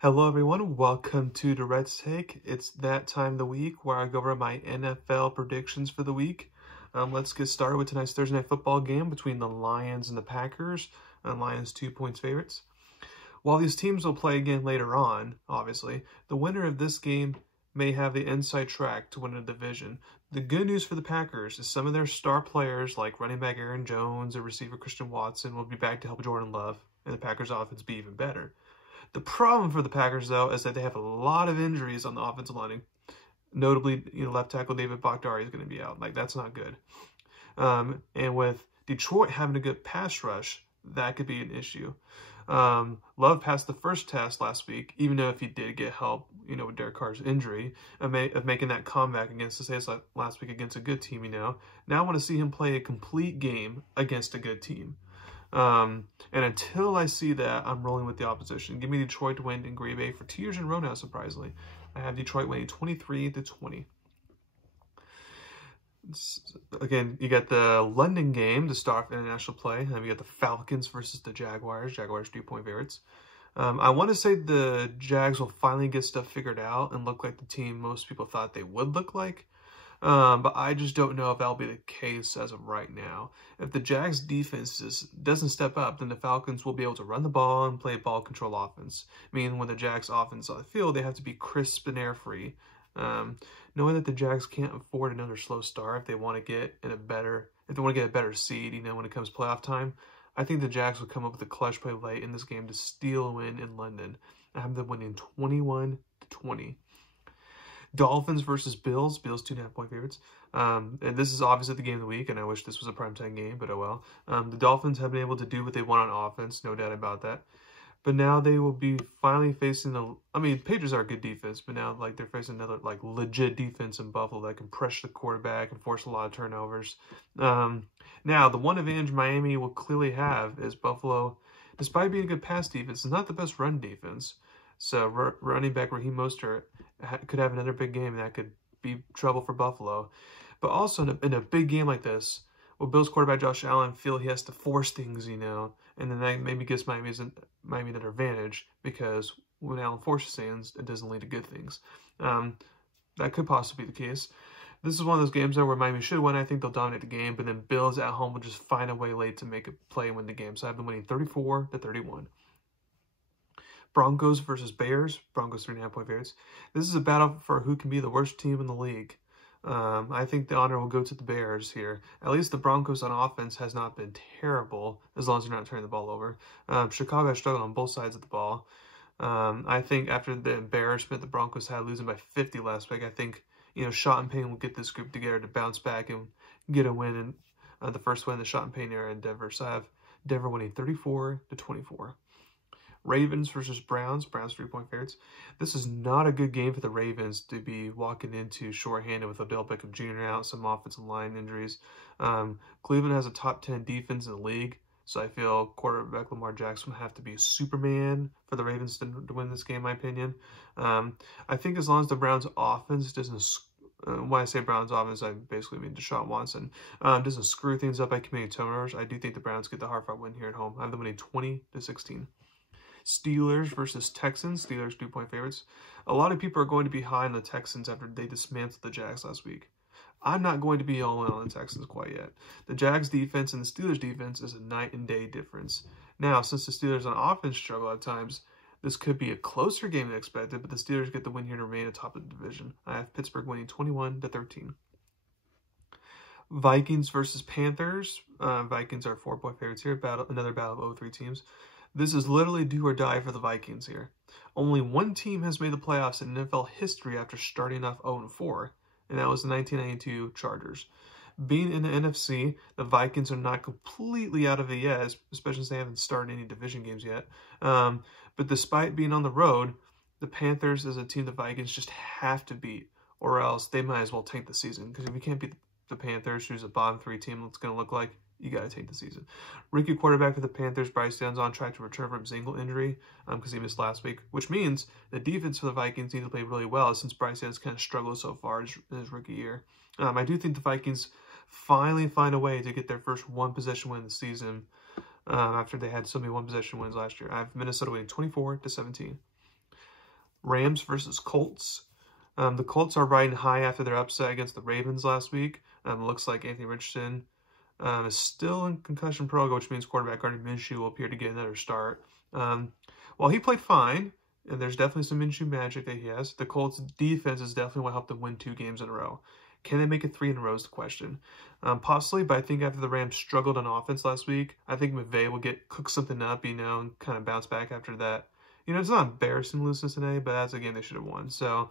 Hello everyone, welcome to Durrett's Take. It's that time of the week where I go over my NFL predictions for the week. Let's get started with tonight's Thursday Night Football game between the Lions and the Packers. Lions 2 points favorites. While these teams will play again later on, obviously, the winner of this game may have the inside track to win a division. The good news for the Packers is some of their star players like running back Aaron Jones and receiver Christian Watson will be back to help Jordan Love and the Packers offense be even better. The problem for the Packers, though, is that they have a lot of injuries on the offensive line. Notably, left tackle David Bakhtiari is going to be out. That's not good. And with Detroit having a good pass rush, that could be an issue. Love passed the first test last week, even though if he did get help, with Derek Carr's injury, of making that comeback against the Saints last week against a good team, Now I want to see him play a complete game against a good team. And until I see that, I'm rolling with the opposition. Give me Detroit to win in Green Bay for 2 years in a row now, surprisingly. I have Detroit winning 23-20. Again, you got the London game to start international play. You got the Falcons versus the Jaguars. Jaguars 3-point favorites. I want to say the Jags will finally get stuff figured out and look like the team most people thought they would look like. But I just don't know if that'll be the case as of right now. If the Jags defense doesn't step up, then the Falcons will be able to run the ball and play ball control offense. Meaning when the Jags offense on the field, they have to be crisp and air free. Knowing that the Jags can't afford another slow start if they want to get a better seed, when it comes playoff time, I think the Jags will come up with a clutch play late in this game to steal a win in London. I have them winning 21-20. Dolphins versus Bills. Bills 2.5-point favorites. And this is obviously the game of the week, and I wish this was a primetime game, but oh well. The Dolphins have been able to do what they want on offense, no doubt about that. But now they will be finally facing Patriots are a good defense, but now they're facing another legit defense in Buffalo that can pressure the quarterback and force a lot of turnovers. Now the one advantage Miami will clearly have is Buffalo, despite being a good pass defense, is not the best run defense. So running back Raheem Mostert could have another big game, and that could be trouble for Buffalo. But also in a big game like this, will Bills quarterback Josh Allen feel he has to force things, and then that maybe gives Miami another advantage, because when Allen forces things, it doesn't lead to good things. That could possibly be the case. This is one of those games where Miami should win. I think they'll dominate the game, but then Bills at home will just find a way late to make a play and win the game. So I have them winning 34-31. Broncos versus Bears. Broncos 3.5-point favorites. This is a battle for who can be the worst team in the league. I think the honor will go to the Bears here. At least the Broncos on offense has not been terrible, as long as you're not turning the ball over. Chicago has struggled on both sides of the ball. I think after the embarrassment the Broncos had losing by 50 last week, I think Shot and Payne will get this group together to bounce back and get a win in the first win in the Shot and Payne era in Denver. So I have Denver winning 34-24. Ravens versus Browns. Browns 3-point favorites. This is not a good game for the Ravens to be walking into shorthanded with Odell Beckham Jr. out, some offensive line injuries. Cleveland has a top 10 defense in the league, so I feel quarterback Lamar Jackson will have to be a Superman for the Ravens to win this game, in my opinion. I think as long as the Browns offense doesn't, when I say Browns offense, I basically mean Deshaun Watson, doesn't screw things up by committing turnovers, I do think the Browns get the hard-fought win here at home. I have them winning 20-16. Steelers versus Texans. Steelers 2-point favorites. A lot of people are going to be high on the Texans after they dismantled the Jags last week. I'm not going to be all in on the Texans quite yet. The Jags defense and the Steelers defense is a night and day difference. Now, since the Steelers on offense struggle at times, this could be a closer game than expected, but the Steelers get the win here to remain atop of the division. I have Pittsburgh winning 21-13. Vikings versus Panthers. Vikings are 4-point favorites here. Another battle of 0-3 teams. This is literally do or die for the Vikings here. Only one team has made the playoffs in NFL history after starting off 0-4, and that was the 1992 Chargers. Being in the NFC, the Vikings are not completely out of it yet, especially since they haven't started any division games yet. But despite being on the road, the Panthers as a team the Vikings just have to beat, or else they might as well tank the season. Because if you can't beat the Panthers, who's a bottom 3 team, what's going to look like? You got to take the season. Rookie quarterback for the Panthers, Bryce Young's on track to return from his ankle injury because he missed last week, which means the defense for the Vikings need to play really well since Bryce Young's kind of struggled so far in his rookie year. I do think the Vikings finally find a way to get their first one-possession win of the season after they had so many one-possession wins last year. I have Minnesota winning 24-17. Rams versus Colts. The Colts are riding high after their upset against the Ravens last week. Looks like Anthony Richardson is still in concussion protocol, which means quarterback Gardner Minshew will appear to get another start. While he played fine, and there's definitely some Minshew magic that he has, the Colts' defense is definitely what helped them win 2 games in a row. Can they make it 3 in a row is the question. Possibly, but I think after the Rams struggled on offense last week, I think McVay will cook something up, and kind of bounce back after that. It's not embarrassing to lose Cincinnati, but that's a game they should have won. So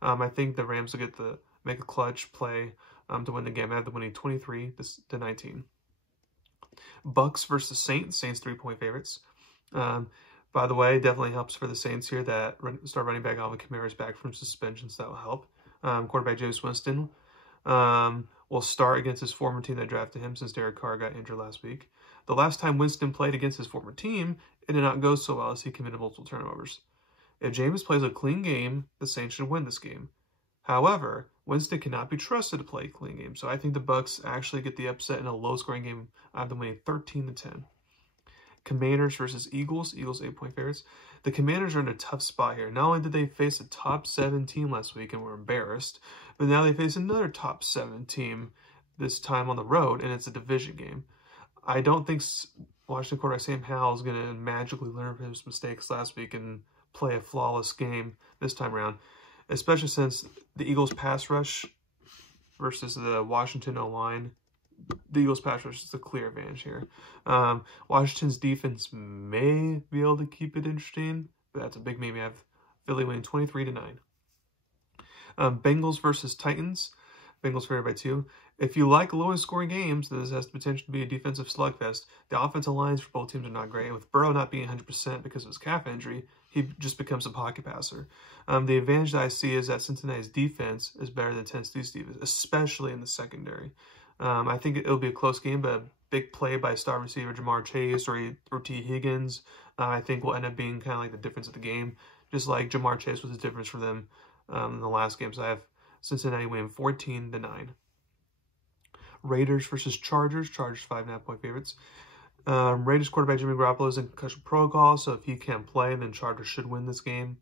I think the Rams will make a clutch play to win the game. I have them winning 23-19. Bucks versus Saints. Saints 3-point favorites. By the way, it definitely helps for the Saints here that start running back Alvin Kamara is back from suspension, so that will help. Quarterback Jameis Winston will start against his former team that drafted him since Derek Carr got injured last week. The last time Winston played against his former team, it did not go so well as he committed multiple turnovers. If Jameis plays a clean game, the Saints should win this game. However, Winston cannot be trusted to play a clean game, so I think the Bucks actually get the upset in a low-scoring game. I have them winning 13-10. Commanders versus Eagles. Eagles 8-point favorites. The Commanders are in a tough spot here. Not only did they face a top 7 team last week and were embarrassed, but now they face another top 7 team this time on the road, and it's a division game. I don't think Washington quarterback Sam Howell is going to magically learn from his mistakes last week and play a flawless game this time around, especially since the Eagles pass rush versus the Washington O-line. The Eagles pass rush is the clear advantage here. Washington's defense may be able to keep it interesting, but that's a big maybe. I have Philly winning 23-9. Bengals versus Titans. Bengals favored by 2. If you like lowest scoring games, this has the potential to be a defensive slugfest. The offensive lines for both teams are not great. With Burrow not being 100% because of his calf injury, he just becomes a pocket passer. The advantage that I see is that Cincinnati's defense is better than Tennessee's defense, especially in the secondary. I think it'll be a close game, but a big play by star receiver Jamar Chase or T. Higgins, I think will end up being kind of like the difference of the game, just like Jamar Chase was the difference for them in the last game. So I have Cincinnati winning 14-9. Raiders versus Chargers. Chargers 5.5-point favorites. Raiders quarterback Jimmy Garoppolo is in concussion protocol, so if he can't play, then Chargers should win this game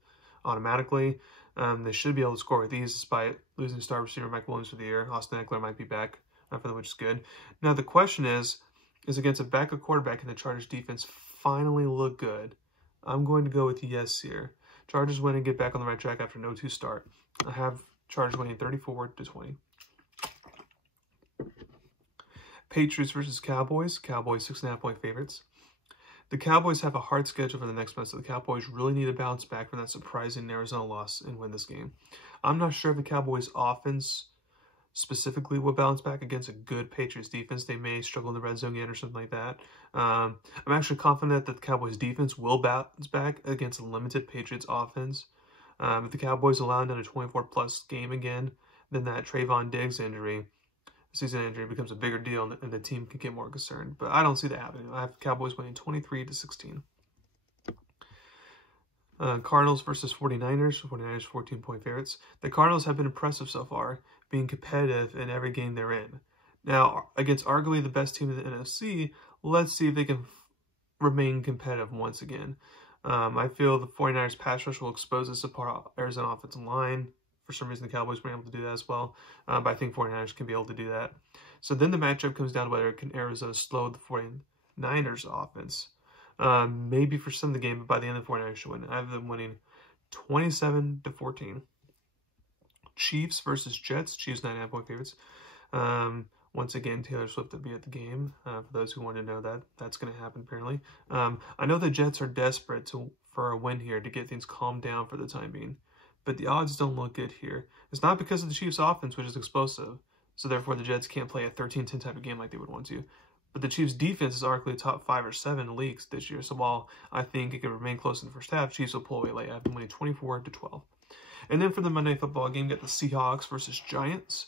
automatically. They should be able to score with ease despite losing star receiver Mike Williams for the year. Austin Eckler might be back for them, which is good. Now the question is against a backup quarterback, can the Chargers defense finally look good? I'm going to go with yes here. Chargers win and get back on the right track after an 0-2 start. I have Chargers winning 34-20. Patriots versus Cowboys. Cowboys 6.5-point favorites. The Cowboys have a hard schedule for the next month, so the Cowboys really need to bounce back from that surprising Arizona loss and win this game. I'm not sure if the Cowboys offense specifically will bounce back against a good Patriots defense. They may struggle in the red zone again or something like that. I'm actually confident that the Cowboys defense will bounce back against a limited Patriots offense. If the Cowboys allow another 24-plus game again, then that Trayvon Diggs season injury becomes a bigger deal and the team can get more concerned. But I don't see that happening. I have Cowboys winning 23-16. Cardinals versus 49ers. 49ers 14-point favorites. The Cardinals have been impressive so far, being competitive in every game they're in. Now, against arguably the best team in the NFC, let's see if they can remain competitive once again. I feel the 49ers pass rush will expose this subpar Arizona offensive line. For some reason, the Cowboys were able to do that as well. But I think 49ers can be able to do that. So then the matchup comes down to whether can Arizona slow the 49ers offense. Maybe for some of the game, but by the end, the 49ers should win. I have them winning 27-14. Chiefs versus Jets. Chiefs 9.5-point favorites. Once again, Taylor Swift will be at the game. For those who want to know that, that's going to happen apparently. I know the Jets are desperate for a win here to get things calmed down for the time being. But the odds don't look good here. It's not because of the Chiefs' offense, which is explosive. So therefore, the Jets can't play a 13-10 type of game like they would want to. But the Chiefs' defense is arguably top 5 or 7 leagues this year. So while I think it could remain close in the first half, Chiefs will pull away late. I have them winning 24-12. And then for the Monday football game, get the Seahawks versus Giants.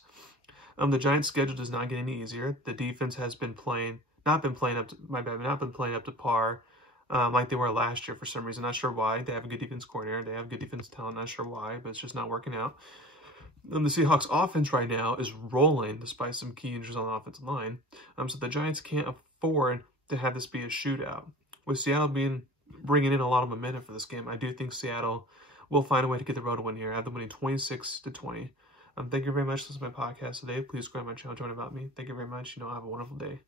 The Giants' schedule does not get any easier. The defense has not been playing up to par. Like they were last year for some reason. Not sure why. They have a good defense coordinator. They have good defense talent. Not sure why, but it's just not working out. The Seahawks offense right now is rolling despite some key injuries on the offensive line. So the Giants can't afford to have this be a shootout. With Seattle bringing in a lot of momentum for this game, I do think Seattle will find a way to get the road win here. I have them winning 26-20. Thank you very much for listening to my podcast today. Please subscribe to my channel, join about me. Thank you very much. Have a wonderful day.